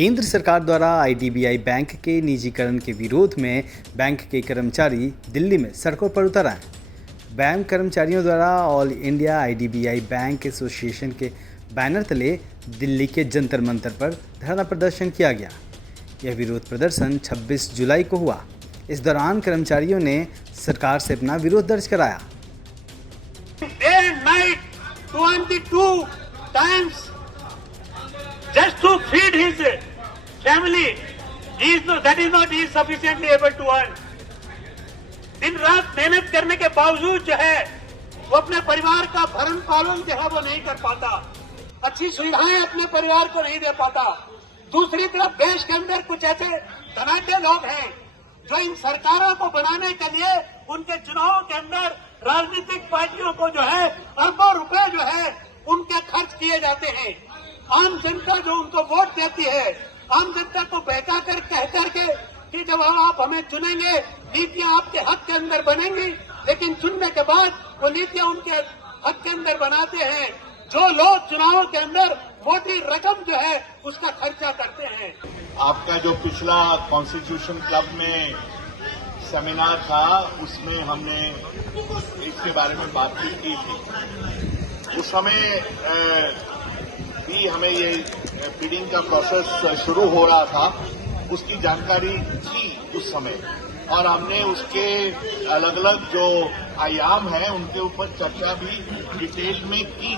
केंद्र सरकार द्वारा आईडीबीआई बैंक के निजीकरण के विरोध में बैंक के कर्मचारी दिल्ली में सड़कों पर उतर आए। बैंक कर्मचारियों द्वारा all India IDBI bank association के बैनर तले दिल्ली के जंतर मंतर पर धरना प्रदर्शन किया गया। यह विरोध प्रदर्शन 26 जुलाई को हुआ। इस दौरान कर्मचारियों ने सरकार से अपना विरोध दर्ज कराया। Day and night, 22 times, just to feed his family. That is not he is sufficiently able to earn. दिन रात मेहनत करने के बावजूद जो है वो अपने परिवार का भरण पालन जो है वो नहीं कर पाता, अच्छी सुविधाएं अपने परिवार को नहीं दे पाता। दूसरी तरफ देश के अंदर कुछ ऐसे धनाढ्य लोग हैं जो इन सरकारों को बनाने के लिए उनके चुनावों के अंदर राजनीतिक पार्टियों को जो है अरबों रुपए जो है उनके खर्च किए जाते हैं। आम जनता जो उनको वोट देती है, आम जनता को बहका कर कह करके कि जब आप हमें चुनेंगे नीतियां आपके हक के अंदर बनेंगी, लेकिन चुनने के बाद वो नीतियां उनके हक के अंदर बनाते हैं। जो लोग चुनावों के अंदर मोटी रकम जो है उसका खर्चा करते हैं। आपका जो पिछला कॉन्स्टिट्यूशन क्लब में सेमिनार था उसमें हमने इसके बारे में बातचीत की थी। उस समय भी हमें ये बिडिंग का प्रोसेस शुरू हो रहा था, उसकी जानकारी थी उस समय, और हमने उसके अलग अलग जो आयाम हैं उनके ऊपर चर्चा भी डिटेल में की।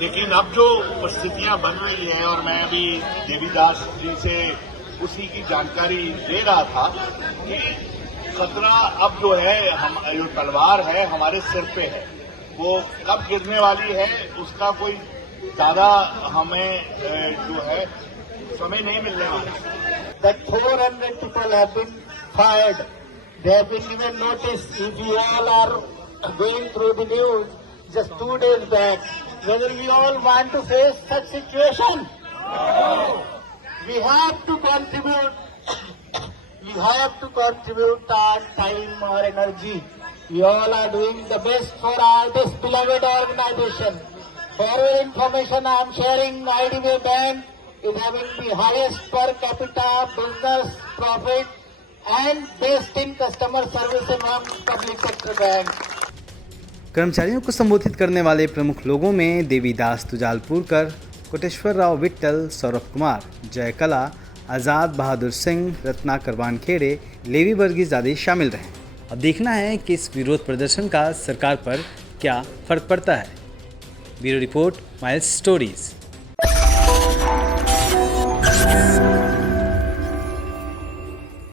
लेकिन अब जो परिस्थितियां बन रही हैं, और मैं अभी देवीदास जी से उसी की जानकारी दे रहा था कि खतरा अब जो है हम जो तलवार है हमारे सिर पे है, वो कब गिरने वाली है उसका कोई ज्यादा हमें जो है समय नहीं मिलने वाला। That 400 people have been fired. They have been given notice. If you all are going through the news just 2 days back, whether we all want to face such situation, we have to contribute. We have to contribute our time, our energy. We all are doing the best for our this beloved organization. For your information, I am sharing IDBI Bank is having the highest per capita business profit and best in customer service among public sector banks. कर्मचारियों को संबोधित करने वाले प्रमुख लोगों में देवीदास तुजालपुरकर, कोटेश्वर राव विट्ठल, सौरभ कुमार, जयकला, आज़ाद Bahadur Singh, Ratnakar Wankhede, levy Varghese आदि शामिल रहे। अब देखना है कि इस विरोध प्रदर्शन का सरकार पर क्या फर्क पड़ता है। Bureau report, miles stories.